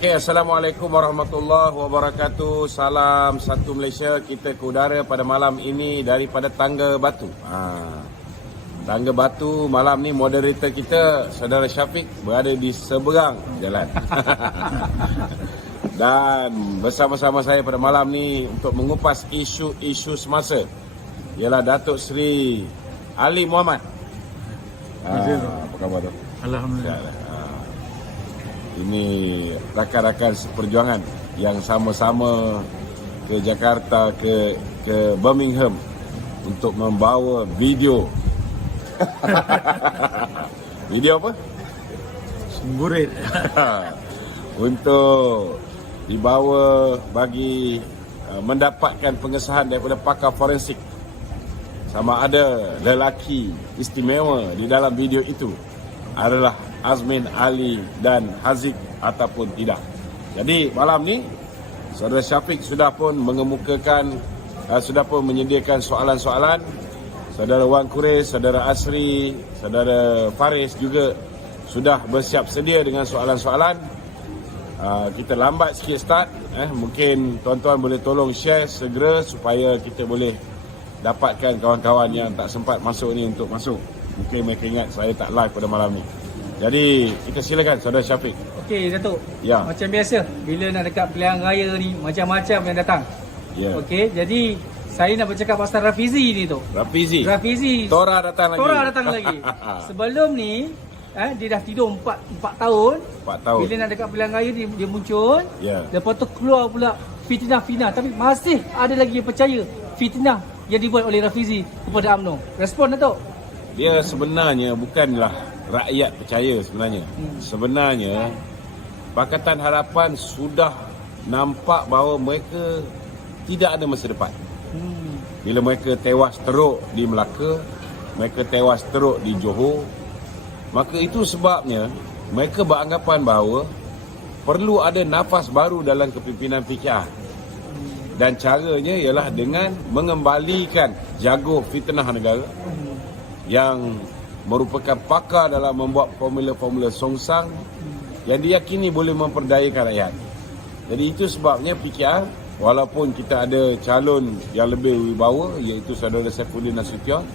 Okey, Assalamualaikum warahmatullahi wabarakatuh. Salam satu Malaysia. Kita ke udara pada malam ini daripada Tangga Batu. Tangga Batu malam ni moderator kita Saudara Syafiq berada di seberang jalan. Dan bersama-sama saya pada malam ni untuk mengupas isu-isu semasa ialah Datuk Seri Ali Muhammad. Apa khabar tu? Alhamdulillah. Ini rakan-rakan seperjuangan yang sama-sama ke Jakarta, ke Birmingham untuk membawa video. Video apa? Semburit. Untuk dibawa bagi mendapatkan pengesahan daripada pakar forensik sama ada lelaki istimewa di dalam video itu adalah Azmin Ali dan Haziq ataupun tidak. Jadi malam ni Saudara Syafiq sudah pun mengemukakan, sudah pun menyediakan soalan-soalan. Saudara Wan Kuris, Saudara Asri, Saudara Faris juga sudah bersiap sedia dengan soalan-soalan. Kita lambat sikit start. Mungkin tuan-tuan boleh tolong share segera supaya kita boleh dapatkan kawan-kawan yang tak sempat masuk ni untuk masuk. Mungkin mereka ingat saya tak live pada malam ni. Jadi kita silakan Saudara Syafiq. Okey Datuk. Ya. Macam biasa bila nak dekat pilihan raya ni macam-macam yang datang. Ya. Okey, jadi saya nak bercakap pasal Rafizi ni tu. Rafizi. Tora datang lagi. Sebelum ni dia dah tidur 4 tahun. 4 tahun. Bila nak dekat pilihan raya dia muncul. Ya. Lepas tu keluar pula fitnah. Tapi masih ada lagi yang percaya fitnah yang dibuat oleh Rafizi kepada UMNO. Respon Datuk. Dia sebenarnya bukanlah rakyat percaya sebenarnya. Sebenarnya Pakatan Harapan sudah nampak bahawa mereka tidak ada masa depan. Bila mereka tewas teruk di Melaka, mereka tewas teruk di Johor, maka itu sebabnya mereka beranggapan bahawa perlu ada nafas baru dalam kepimpinan PKR. Dan caranya ialah dengan mengembalikan jago fitnah negara yang merupakan pakar dalam membuat formula-formula songsang yang diyakini boleh memperdayakan rakyat. Jadi itu sebabnya PKR, walaupun kita ada calon yang lebih wibawa iaitu Saudara Saifuddin Nasution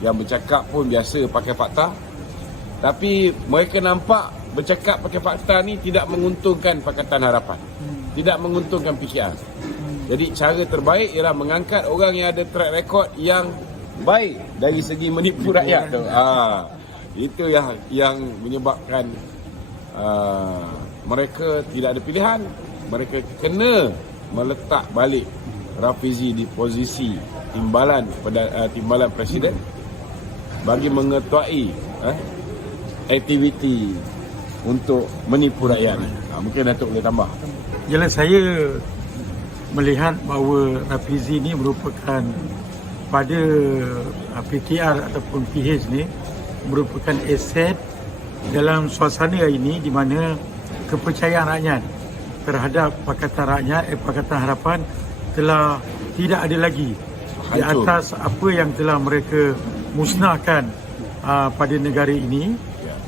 yang bercakap pun biasa pakai fakta, tapi mereka nampak bercakap pakai fakta ni tidak menguntungkan Pakatan Harapan, tidak menguntungkan PKR. Jadi cara terbaik ialah mengangkat orang yang ada track record yang baik dari segi menipu rakyat tu. Itu yang menyebabkan mereka tidak ada pilihan. Mereka kena meletak balik Rafizi di posisi timbalan presiden bagi mengetuai aktiviti untuk menipu rakyat. Mungkin Datuk boleh tambah. Jelas saya melihat bahawa Rafizi ni merupakan pada PKR ataupun PH ni merupakan aset dalam suasana ini di mana kepercayaan rakyat terhadap Pakatan Harapan telah tidak ada lagi di atas apa yang telah mereka musnahkan pada negara ini,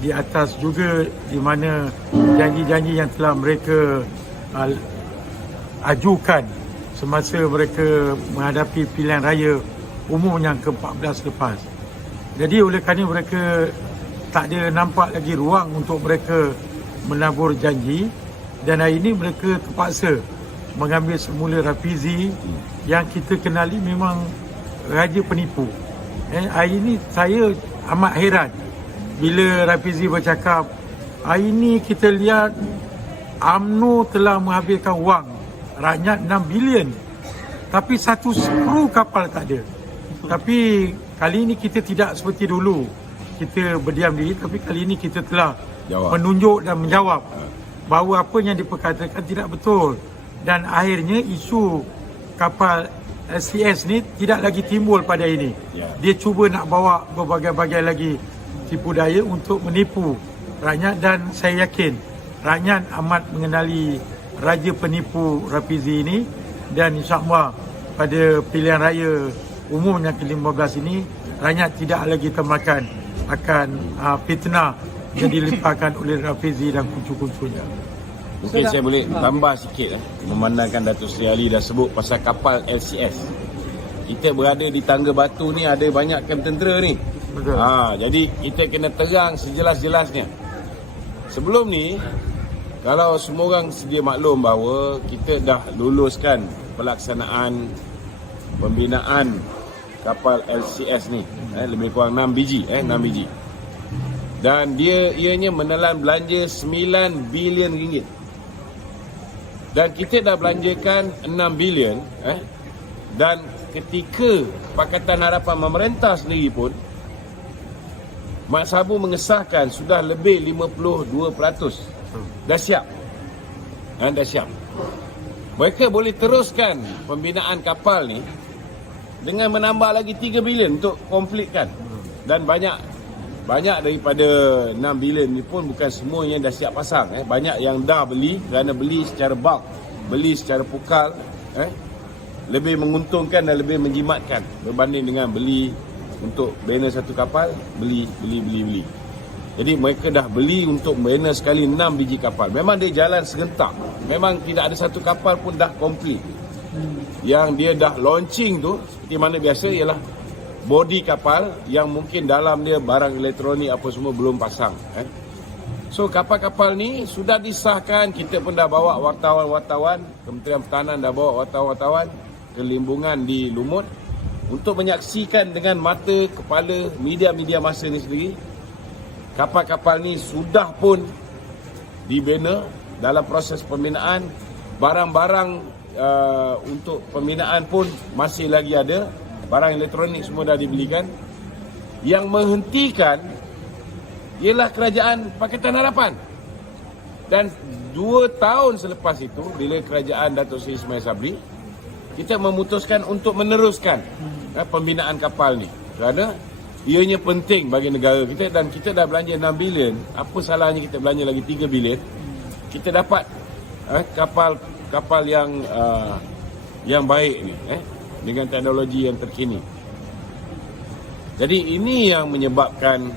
di atas juga di mana janji-janji yang telah mereka ajukan semasa mereka menghadapi pilihan raya umum yang ke-14 lepas. Jadi oleh kerana mereka tak ada nampak lagi ruang untuk mereka menabur janji, dan hari ini mereka terpaksa mengambil semula Rafizi yang kita kenali memang raja penipu. Hari ini saya amat heran bila Rafizi bercakap, hari ini kita lihat UMNO telah menghabiskan wang rakyat 6 bilion tapi satu skru kapal tak ada. Tapi kali ini kita tidak seperti dulu kita berdiam diri, tapi kali ini kita telah menunjuk dan menjawab bahawa apa yang diperkatakan tidak betul, dan akhirnya isu kapal SCS ni tidak lagi timbul pada ini. Dia cuba nak bawa berbagai-bagai lagi tipu daya untuk menipu rakyat, dan saya yakin rakyat amat mengenali raja penipu Rafizi ini, dan insya-Allah pada pilihan raya umum yang ke-15 ini rakyat tidak lagi termakan akan fitnah yang dilimpahkan oleh Rafizi dan kuncu-kuncunya. Mungkin saya boleh tambah sikit memandangkan Datuk Seri Ali dah sebut pasal kapal LCS. Kita berada di tangga batu ni, ada banyak kem tentera ni. Betul. Jadi kita kena terang sejelas-jelasnya. Sebelum ni, kalau semua orang sedia maklum bahawa kita dah luluskan pelaksanaan pembinaan kapal LCS ni, lebih kurang 6 biji, 6 biji. Dan ianya menelan belanja 9 bilion ringgit. Dan kita dah belanjakan 6 bilion, dan ketika Pakatan Harapan memerintah sendiri pun, Mak Sabu mengesahkan sudah lebih 52%. Dah siap. Dah siap. Mereka boleh teruskan pembinaan kapal ni dengan menambah lagi 3 bilion untuk komplitkan. Dan banyak daripada 6 bilion ni pun bukan semua yang dah siap pasang. Banyak yang dah beli kerana beli secara bulk, beli secara pukal, lebih menguntungkan dan lebih menjimatkan berbanding dengan beli untuk bina satu kapal, beli. Jadi mereka dah beli untuk bina sekali 6 biji kapal. Memang dia jalan serentak. Memang tidak ada satu kapal pun dah komplit. Yang dia dah launching tu, seperti mana biasa, ialah bodi kapal yang mungkin dalam dia barang elektronik apa semua belum pasang. So kapal-kapal ni sudah disahkan, kita pun dah bawa wartawan-wartawan, Kementerian Pertahanan dah bawa wartawan-wartawan ke Limbungan di Lumut untuk menyaksikan dengan mata kepala media-media masa ni sendiri. Kapal-kapal ni sudah pun dibina dalam proses pembinaan. Barang-barang untuk pembinaan pun masih lagi ada. Barang elektronik semua dah dibelikan. Yang menghentikan ialah kerajaan Pakatan Harapan. Dan 2 tahun selepas itu, bila kerajaan Datuk Seri Ismail Sabri, kita memutuskan untuk meneruskan pembinaan kapal ni. Kerana ianya penting bagi negara kita, dan kita dah belanja 6 bilion. Apa salahnya kita belanja lagi 3 bilion? Kita dapat kapal yang baik ni, dengan teknologi yang terkini. Jadi ini yang menyebabkan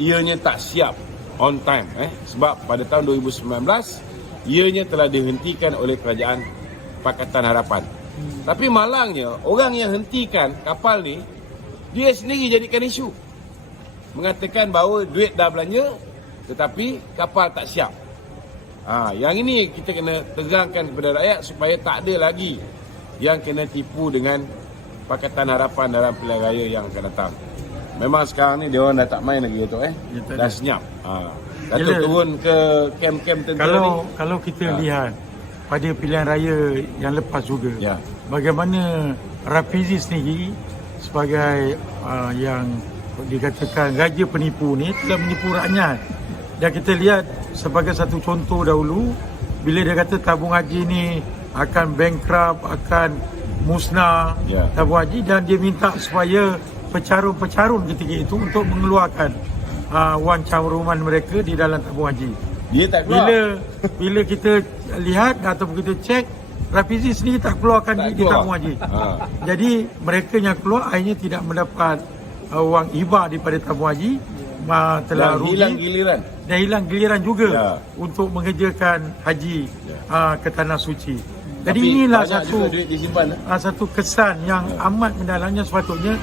ianya tak siap on time, sebab pada tahun 2019 ianya telah dihentikan oleh kerajaan Pakatan Harapan. Tapi malangnya, orang yang hentikan kapal ni, dia sendiri jadikan isu. Mengatakan bahawa duit dah belanja, tetapi kapal tak siap. Yang ini kita kena terangkan kepada rakyat supaya tak ada lagi yang kena tipu dengan Pakatan Harapan dalam pilihan raya yang akan datang. Memang sekarang ni dia orang dah tak main lagi tu, dah senyap. Datuk turun ke kem-kem tentera ni. Kalau kita lihat pada pilihan raya yang lepas juga, bagaimana Rafizi sendiri sebagai yang dikatakan raja penipu ni telah menipu rakyat. Dan kita lihat sebagai satu contoh dahulu, bila dia kata tabung haji ni akan bankrupt, akan musnah tabung haji, dan dia minta supaya pecarun-pecarun ketika itu untuk mengeluarkan wang caruman mereka di dalam tabung haji. Dia tak keluar. Bila kita lihat ataupun kita cek, Rafizi sendiri tak keluarkan di tabung haji. Jadi mereka yang keluar akhirnya tidak mendapat wang hibah daripada tabung haji, telah rugi dan hilang giliran juga untuk mengerjakan haji ke Tanah Suci. Jadi inilah satu kesan yang amat mendalamnya. Sepatutnya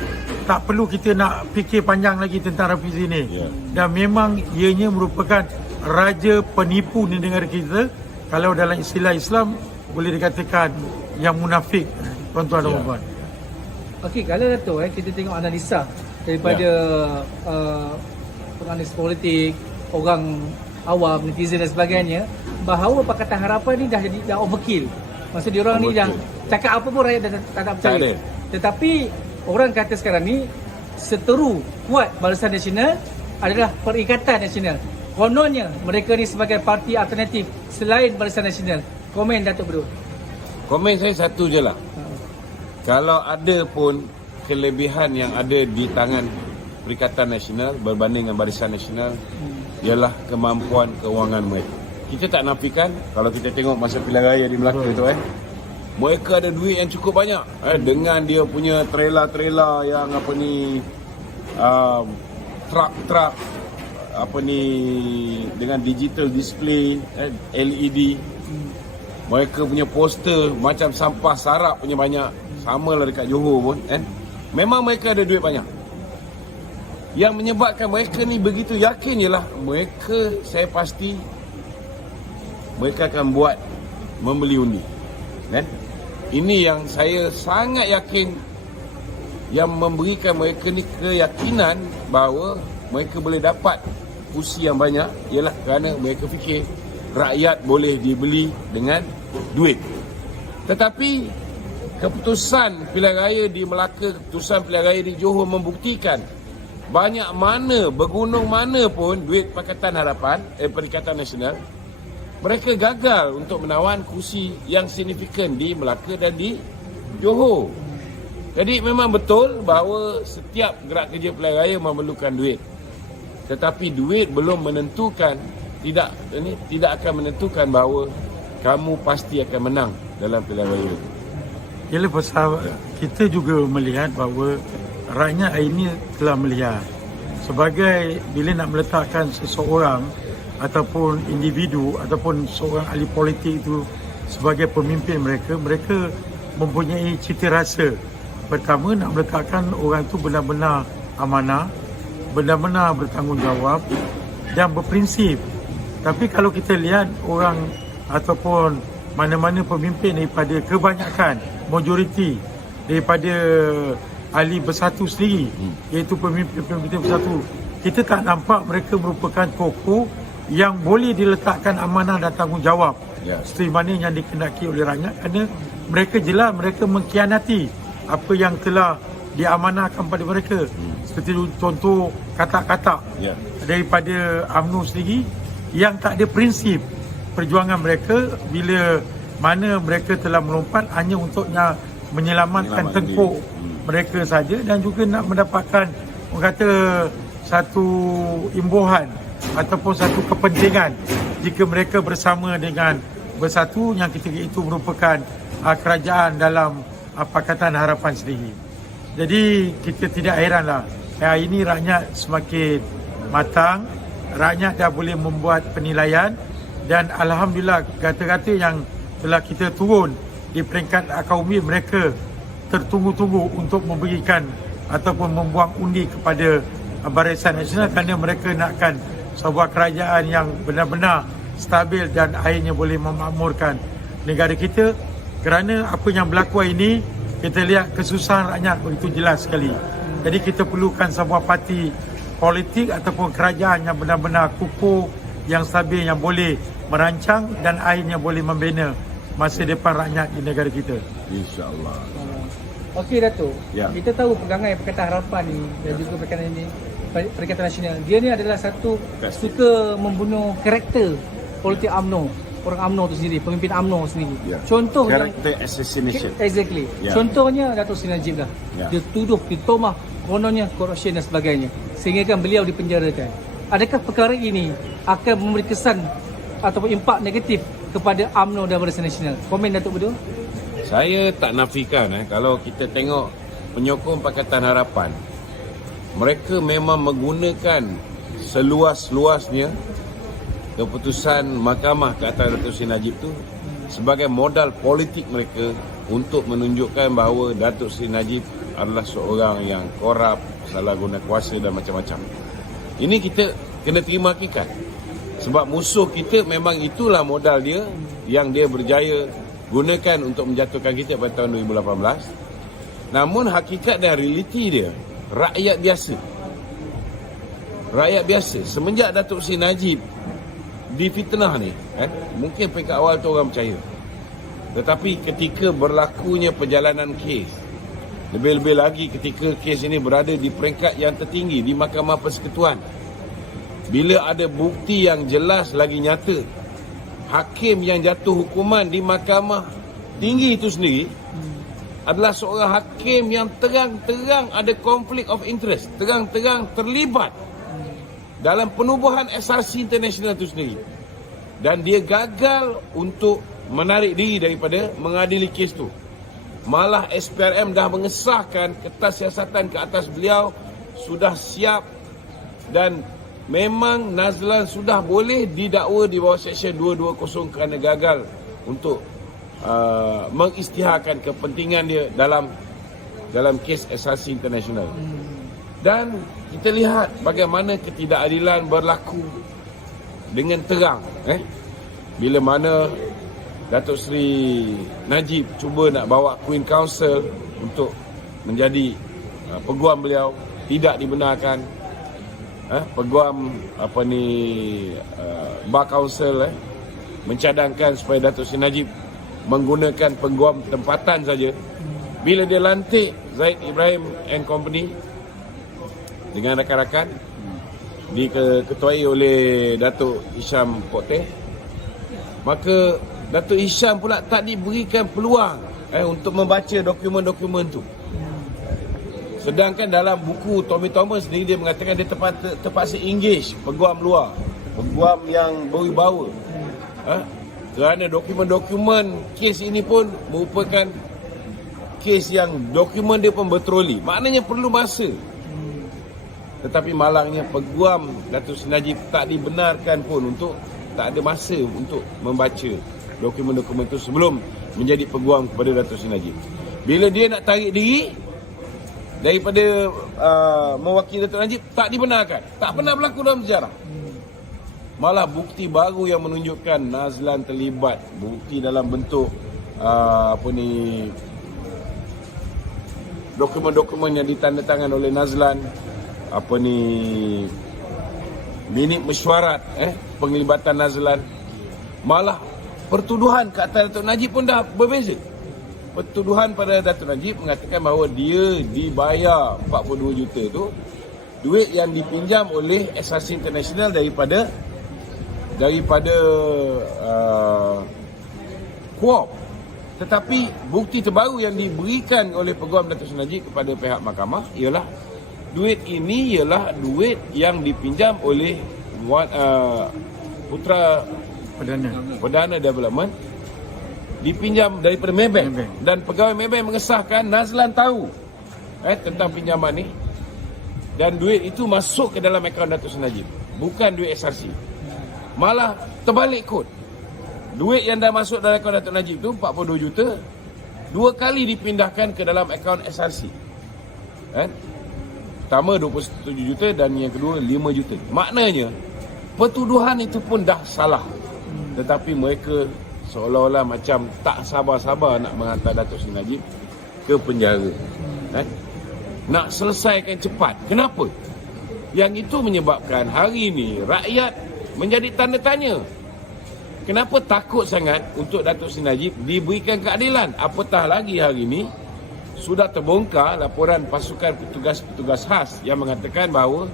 tak perlu kita nak fikir panjang lagi tentang Rafizi ni. Dan memang ianya merupakan raja penipu di negara kita. Kalau dalam istilah Islam boleh dikatakan yang munafik, tuan-tuan dan puan-puan. Okey, kalau Dato' kita tengok analisa daripada penganalisis politik, orang awam, netizen dan sebagainya, bahawa Pakatan Harapan ni dah overkill. Maksud dia orang ni dah cakap apa pun rakyat dah tak nak percaya. Tetapi orang kata sekarang ni seteru kuat Barisan Nasional adalah Perikatan Nasional. Kononnya mereka ni sebagai parti alternatif selain Barisan Nasional. Komen Datuk Bro. Komen saya satu je lah. Kalau ada pun kelebihan yang ada di tangan Perikatan Nasional berbanding dengan Barisan Nasional, ialah kemampuan keuangan mereka. Kita tak nafikan, kalau kita tengok masa pilihan raya di Melaka tu, mereka ada duit yang cukup banyak, dengan dia punya trailer-trailer yang truk-truk dengan digital display, LED. Mereka punya poster macam sampah sarap punya banyak. Sama lah dekat Johor pun kan. Memang mereka ada duit banyak. Yang menyebabkan mereka ni begitu yakin ialah mereka, saya pasti mereka akan membeli undi kan. Ini yang saya sangat yakin, yang memberikan mereka ni keyakinan bahawa mereka boleh dapat kursi yang banyak ialah kerana mereka fikir rakyat boleh dibeli dengan duit. Tetapi keputusan pilihan raya di Melaka, keputusan pilihan raya di Johor membuktikan banyak mana, bergunung mana pun duit Pakatan Harapan, Perikatan Nasional, mereka gagal untuk menawan kursi yang signifikan di Melaka dan di Johor. Jadi memang betul bahawa setiap gerak kerja pilihan raya memerlukan duit. Tetapi duit belum menentukan, tidak akan menentukan bahawa kamu pasti akan menang dalam pilihan raya. Ialah pasal kita juga melihat bahawa rakyat hari ini telah melihat sebagai bila nak meletakkan seseorang ataupun individu ataupun seorang ahli politik itu sebagai pemimpin mereka, mereka mempunyai cita rasa. Pertama, nak meletakkan orang itu benar-benar amanah, benar-benar bertanggungjawab dan berprinsip. Tapi kalau kita lihat orang ataupun mana-mana pemimpin daripada kebanyakan, majoriti daripada ahli bersatu sendiri, iaitu pemimpin-pemimpin bersatu, kita tak nampak mereka merupakan tokoh yang boleh diletakkan amanah dan tanggungjawab seperti mana yang dikehendaki oleh rakyat, kerana mereka jelas mereka mengkhianati apa yang telah diamanahkan pada mereka. Seperti contoh kata-kata daripada UMNO sendiri yang tak ada prinsip. Perjuangan mereka bila mana mereka telah melompat hanya untuknya menyelamatkan tengkuk mereka saja dan juga nak mendapatkan, orang kata, satu imbuhan ataupun satu kepentingan jika mereka bersama dengan bersatu, yang ketika itu merupakan kerajaan dalam Pakatan Harapan sendiri. Jadi kita tidak heranlah hari ini rakyat semakin matang, rakyat dah boleh membuat penilaian dan alhamdulillah kata-kata yang telah kita turun di peringkat akar umbi, mereka tertunggu-tunggu untuk memberikan ataupun membuang undi kepada Barisan Nasional kerana mereka nakkan sebuah kerajaan yang benar-benar stabil dan akhirnya boleh memakmurkan negara kita. Kerana apa yang berlaku hari ini, kita lihat kesusahan rakyat begitu jelas sekali. Jadi kita perlukan sebuah parti politik ataupun kerajaan yang benar-benar kukuh, yang stabil, yang boleh merancang dan akhirnya boleh membina masa depan rakyat di negara kita. InsyaAllah. Okey Dato', kita tahu pegangan Pakatan Harapan ni dan juga Perikatan Nasional, dia ni adalah satu suka membunuh karakter politik UMNO, orang UMNO tu sendiri, pemimpin UMNO sendiri. Contohnya character assassination. Exactly. Contohnya Dato' Seri Najib lah. Dia tuduh, ditomah kononnya corruption dan sebagainya, sehingga kan beliau dipenjarakan. Adakah perkara ini akan memberi kesan ataupun impak negatif kepada UMNO dan Barisan Nasional? Komen Datuk berdua. Saya tak nafikan kalau kita tengok penyokong Pakatan Harapan, mereka memang menggunakan seluas-luasnya keputusan Mahkamah ke atas Datuk Seri Najib tu sebagai modal politik mereka untuk menunjukkan bahawa Datuk Seri Najib adalah seorang yang korup, salah guna kuasa dan macam-macam. Ini kita kena terima hakikat. Sebab musuh kita memang itulah modal dia yang dia berjaya gunakan untuk menjatuhkan kita pada tahun 2018. Namun hakikat dan realiti dia, rakyat biasa. Rakyat biasa. Semenjak Datuk Seri Najib difitnah ni, mungkin peringkat awal tu orang percaya. Tetapi ketika berlakunya perjalanan kes, lebih-lebih lagi ketika kes ini berada di peringkat yang tertinggi di Mahkamah Persekutuan, bila ada bukti yang jelas lagi nyata, hakim yang jatuh hukuman di mahkamah tinggi itu sendiri adalah seorang hakim yang terang-terang ada konflik of interest, terang-terang terlibat dalam penubuhan SRC International itu sendiri. Dan dia gagal untuk menarik diri daripada mengadili kes itu. Malah SPRM dah mengesahkan kertas siasatan ke atas beliau, sudah siap dan memang Nazlan sudah boleh didakwa di bawah Seksyen 220 kerana gagal untuk mengisytiharkan kepentingan dia dalam kes SRC internasional. Dan kita lihat bagaimana ketidakadilan berlaku dengan terang. Bila mana Datuk Seri Najib cuba nak bawa Queen Council untuk menjadi peguam beliau, tidak dibenarkan. Peguam Bar Council mencadangkan supaya Datuk Seri Najib menggunakan peguam tempatan saja. Bila dia lantik Zaid Ibrahim and Company dengan rakan-rakan, diketuai oleh Datuk Hisham Pokteh, maka Datuk Hisham pula tak diberikan peluang untuk membaca dokumen-dokumen tu. Sedangkan dalam buku Tommy Thomas sendiri dia mengatakan dia terpaksa engage peguam luar, peguam yang berwibawa. Kerana dokumen-dokumen kes ini pun merupakan kes yang dokumen dia pun bertroli. Maknanya perlu masa. Tetapi malangnya peguam Datuk Seri Najib tak dibenarkan pun untuk, tak ada masa untuk membaca dokumen-dokumen itu sebelum menjadi peguam kepada Datuk Seri Najib. Bila dia nak tarik diri daripada mewakili Datuk Najib, tak dibenarkan. Tak pernah berlaku dalam sejarah. Malah bukti baru yang menunjukkan Nazlan terlibat, bukti dalam bentuk dokumen-dokumen yang ditandatangan oleh Nazlan, minit mesyuarat penglibatan Nazlan. Malah pertuduhan ke atas Datuk Najib pun dah berbeza. Pertuduhan pada Datuk Najib mengatakan bahawa dia dibayar 42 juta tu duit yang dipinjam oleh SRC International daripada Kuop. Tetapi bukti terbaru yang diberikan oleh peguam Datuk Seri Najib kepada pihak mahkamah ialah duit ini ialah duit yang dipinjam oleh Putra Perdana Development, dipinjam daripada Maybank. Dan pegawai Maybank mengesahkan Nazlan tahu tentang pinjaman ni, dan duit itu masuk ke dalam akaun Datuk Seri Najib, bukan duit SRC. Malah terbalik kod. Duit yang dah masuk dalam akaun Datuk Najib tu 42 juta, 2 kali dipindahkan ke dalam akaun SRC. Pertama 27 juta dan yang kedua 5 juta. Maknanya pertuduhan itu pun dah salah. Tetapi mereka seolah-olah macam tak sabar-sabar nak menghantar Datuk Seri Najib ke penjara. Nak selesaikan cepat. Kenapa? Yang itu menyebabkan hari ini rakyat menjadi tanda tanya. Kenapa takut sangat untuk Datuk Seri Najib diberikan keadilan? Apatah lagi hari ini sudah terbongkar laporan pasukan petugas-petugas khas yang mengatakan bahawa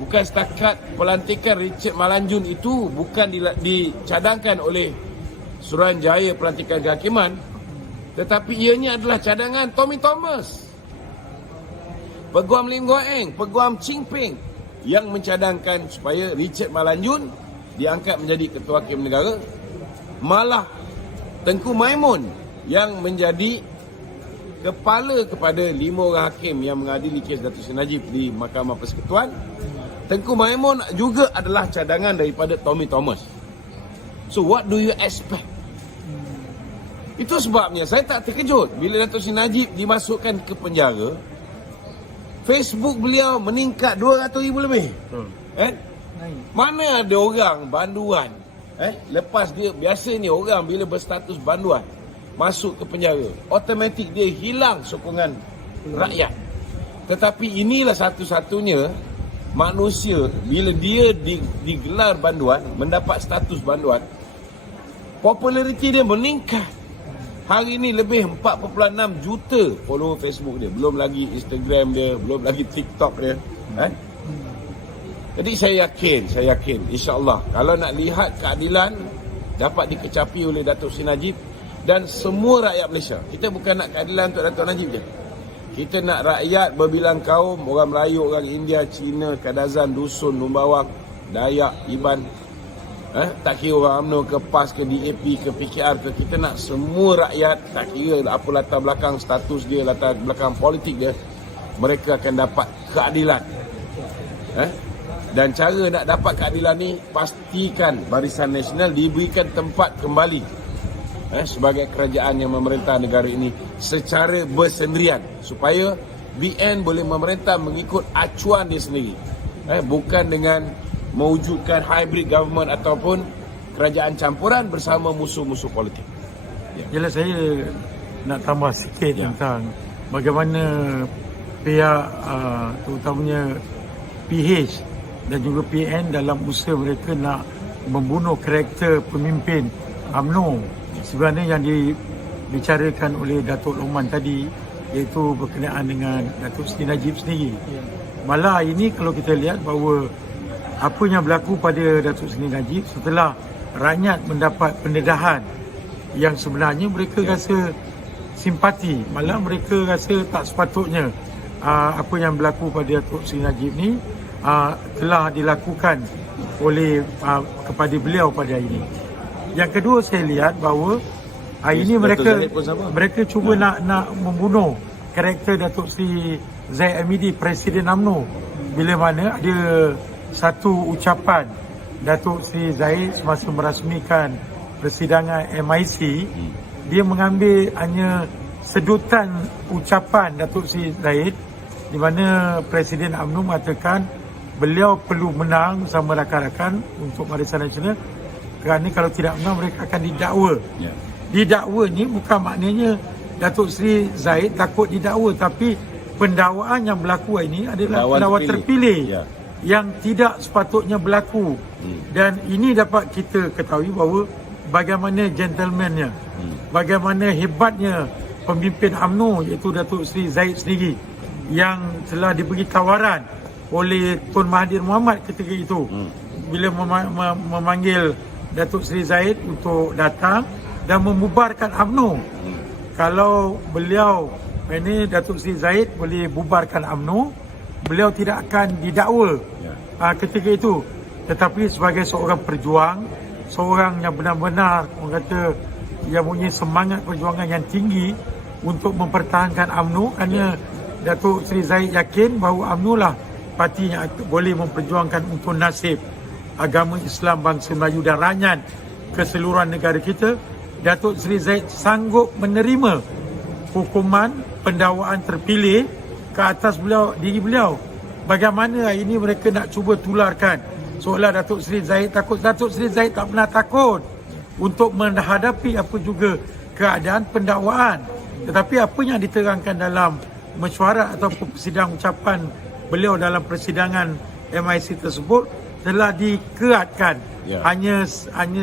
bukan setakat pelantikan Richard Malanjun itu bukan dicadangkan oleh Suruhanjaya Pelantikan Kehakiman, tetapi ianya adalah cadangan Tommy Thomas, Peguam Lim Guan Eng, Peguam Ching Ping yang mencadangkan supaya Richard Malanjun diangkat menjadi Ketua Hakim Negara. Malah Tengku Maimun yang menjadi kepala kepada 5 orang hakim yang mengadili kes Datuk Seri Najib di Mahkamah Persekutuan. Tengku Maimun juga adalah cadangan daripada Tommy Thomas. So what do you expect? Itu sebabnya saya tak terkejut bila Datuk Seri Najib dimasukkan ke penjara, Facebook beliau meningkat 200,000 lebih. Mana ada orang banduan lepas dia, biasa ni orang bila berstatus banduan masuk ke penjara, automatik dia hilang sokongan rakyat. Tetapi inilah satu-satunya manusia bila dia digelar banduan, mendapat status banduan, populariti dia meningkat. Hari ini lebih 4.6 juta follower Facebook dia, belum lagi Instagram dia, belum lagi TikTok dia. Jadi saya yakin insya-Allah kalau nak lihat keadilan dapat dikecapi oleh Datuk Seri Najib dan semua rakyat Malaysia. Kita bukan nak keadilan untuk Datuk Najib je. Kita nak rakyat berbilang kaum, orang Melayu, orang India, Cina, Kadazan, Dusun, Numbawang, Dayak, Iban, tak kira orang UMNO ke PAS ke DAP ke PKR ke, kita nak semua rakyat, tak kira apa latar belakang status dia, latar belakang politik dia, mereka akan dapat keadilan. Dan cara nak dapat keadilan ni, pastikan Barisan Nasional diberikan tempat kembali sebagai kerajaan yang memerintah negara ini secara bersendirian, supaya BN boleh memerintah mengikut acuan dia sendiri, bukan dengan mewujudkan hybrid government ataupun kerajaan campuran bersama musuh-musuh politik. Jelas saya nak tambah sikit tentang bagaimana pihak terutamanya PH dan juga PN dalam usaha mereka nak membunuh karakter pemimpin UMNO. Sebenarnya yang dibicarakan oleh Datuk Loman tadi, iaitu berkenaan dengan Datuk Seri Najib sendiri. Malah ini kalau kita lihat bahawa apa yang berlaku pada Datuk Seri Najib setelah rakyat mendapat pendedahan yang sebenarnya mereka rasa simpati, malah mereka rasa tak sepatutnya apa yang berlaku pada Datuk Seri Najib ni telah dilakukan oleh kepada beliau pada hari ini. Yang kedua, saya lihat bahawa hari ini mereka cuba nak membunuh karakter Datuk Seri Zahid Hamidi, Presiden UMNO, bila mana ada satu ucapan Datuk Seri Zahid semasa merasmikan persidangan MIC, dia mengambil hanya sedutan ucapan Datuk Seri Zahid di mana Presiden UMNO mengatakan beliau perlu menang bersama rakan-rakan untuk Barisan Nasional, kerana kalau tidak menang mereka akan didakwa. Didakwa ni bukan maknanya Datuk Seri Zahid takut didakwa, tapi pendakwaan yang berlaku ini adalah pendakwa terpilih yang tidak sepatutnya berlaku. Dan ini dapat kita ketahui bahawa bagaimana gentlemannya, bagaimana hebatnya pemimpin UMNO, iaitu Datuk Seri Zahid sendiri, yang telah diberi tawaran oleh Tun Mahathir Mohamad ketika itu bila memanggil Datuk Seri Zahid untuk datang dan membubarkan UMNO. Kalau beliau ini Datuk Seri Zahid boleh bubarkan UMNO, beliau tidak akan didakwa ketika itu. Tetapi sebagai seorang perjuang, seorang yang benar-benar orang kata yang punya semangat perjuangan yang tinggi untuk mempertahankan UMNO, kerana Datuk Seri Zahid yakin bahawa UMNO lah parti yang boleh memperjuangkan untuk nasib agama Islam, bangsa Melayu dan rakyat keseluruhan negara kita. Datuk Seri Zahid sanggup menerima hukuman pendakwaan terpilih ke atas diri beliau. Bagaimana hari ini mereka nak cuba tularkan seolah Datuk Seri Zahid takut. Datuk Seri Zahid tak pernah takut untuk menghadapi apa juga keadaan pendakwaan. Tetapi apa yang diterangkan dalam mesyuarat ataupun persidangan ucapan beliau dalam persidangan MIC tersebut telah dikeratkan. Hanya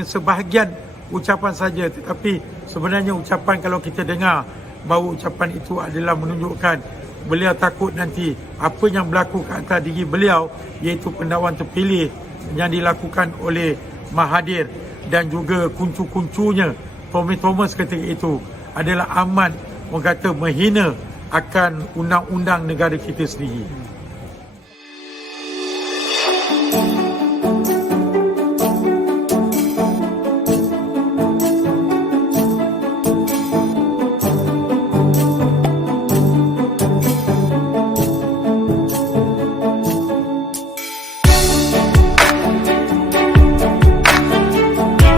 sebahagian ucapan saja, tetapi sebenarnya ucapan kalau kita dengar bahawa ucapan itu adalah menunjukkan beliau takut nanti apa yang berlaku ke atas diri beliau, iaitu pendakwaan terpilih yang dilakukan oleh Mahathir dan juga kuncu-kuncunya Tommy Thomas ketika itu adalah amat orang kata menghina akan undang-undang negara kita sendiri.